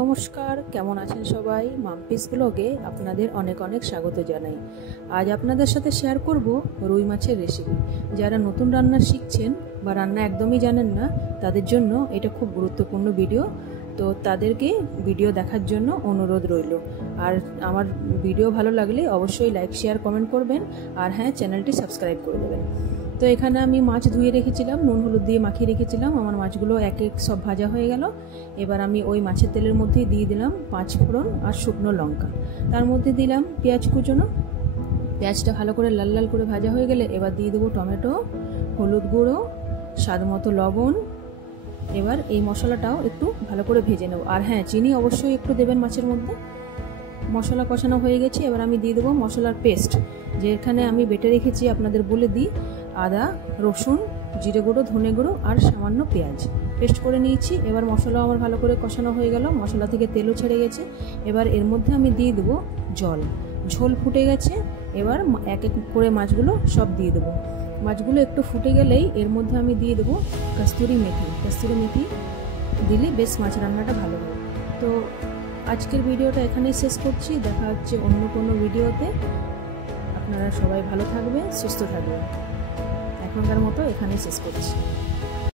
নমস্কার, কেমন আছেন সবাই? মাম্পিস ব্লগে আপনাদের অনেক অনেক স্বাগত জানাই। আজ আপনাদের সাথে শেয়ার করব রুই মাছের রেসিপি। যারা নতুন রান্না শিখছেন বা রান্না একদমই জানেন না, তাদের জন্য এটা খুব গুরুত্বপূর্ণ ভিডিও। তো তাদেরকে ভিডিও দেখার জন্য অনুরোধ রইল। আর আমার ভিডিও ভালো লাগলে অবশ্যই লাইক, শেয়ার, কমেন্ট করবেন। আর হ্যাঁ, চ্যানেলটি সাবস্ক্রাইব করে দেবেন। তো এখানে আমি মাছ ধুয়ে রেখেছিলাম, নুন হলুদ দিয়ে মাখিয়ে রেখেছিলাম। আমার মাছগুলো এক এক সব ভাজা হয়ে গেল। এবার আমি ওই মাছের তেলের মধ্যেই দিয়ে দিলাম 5 ফোড়ন আর শুকনো লঙ্কা। তার মধ্যে দিলাম পেঁয়াজ কুচনো। পেঁয়াজটা ভালো করে লাল লাল করে ভাজা হয়ে গেলে এবার দিয়ে দেবো টমেটো, হলুদ গুঁড়ো, স্বাদ মতো লবণ। এবার এই মশলাটাও একটু ভালো করে ভেজে নেব। আর হ্যাঁ, চিনি অবশ্যই একটু দেবেন মাছের মধ্যে। মশলা কষানো হয়ে গেছে, এবার আমি দিয়ে দেবো মশলার পেস্ট, যেখানে আমি বেটে রেখেছি। আপনাদের বলে দিই, আদা, রসুন, জিরে গুঁড়ো, ধনে গুঁড়ো আর সামান্য পেঁয়াজ পেস্ট করে নিয়েছি। এবার মশলা আমার ভালো করে কষানো হয়ে গেল, মশলা থেকে তেলও ছেড়ে গেছে। এবার এর মধ্যে আমি দিয়ে দেবো জল। ঝোল ফুটে গেছে, এবার এক এক করে মাছগুলো সব দিয়ে দেবো। মাছগুলো একটু ফুটে গেলেই এর মধ্যে আমি দিয়ে দেবো কস্তুরি মেথি। কস্তুরি মেথি দিলে বেশ মাছ রান্নাটা ভালো হবে। তো আজকের ভিডিওটা এখানেই শেষ করছি। দেখা হচ্ছে অন্য কোনো ভিডিওতে। আপনারা সবাই ভালো থাকবেন, সুস্থ থাকবেন। এখনকার মতো এখানেই শেষ করছি।